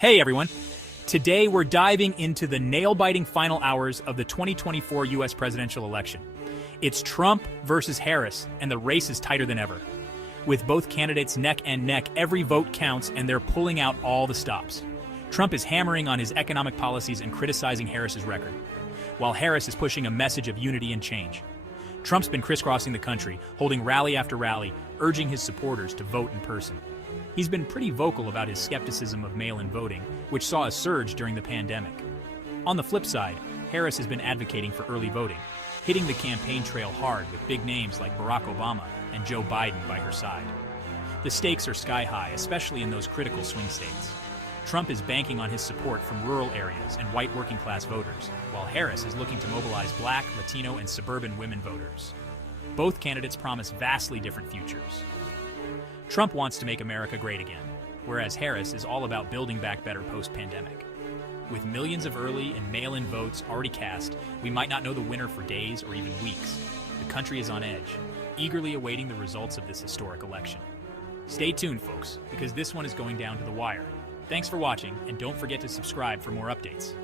Hey everyone! Today we're diving into the nail-biting final hours of the 2024 US presidential election. It's Trump versus Harris, and the race is tighter than ever. With both candidates neck and neck, every vote counts and they're pulling out all the stops. Trump is hammering on his economic policies and criticizing Harris's record, while Harris is pushing a message of unity and change. Trump's been crisscrossing the country, holding rally after rally, urging his supporters to vote in person. He's been pretty vocal about his skepticism of mail-in voting, which saw a surge during the pandemic. On the flip side, Harris has been advocating for early voting, hitting the campaign trail hard with big names like Barack Obama and Joe Biden by her side. The stakes are sky high, especially in those critical swing states. Trump is banking on his support from rural areas and white working-class voters, while Harris is looking to mobilize Black, Latino, and suburban women voters. Both candidates promise vastly different futures. Trump wants to make America great again, whereas Harris is all about building back better post-pandemic. With millions of early and mail-in votes already cast, we might not know the winner for days or even weeks. The country is on edge, eagerly awaiting the results of this historic election. Stay tuned, folks, because this one is going down to the wire. Thanks for watching, and don't forget to subscribe for more updates.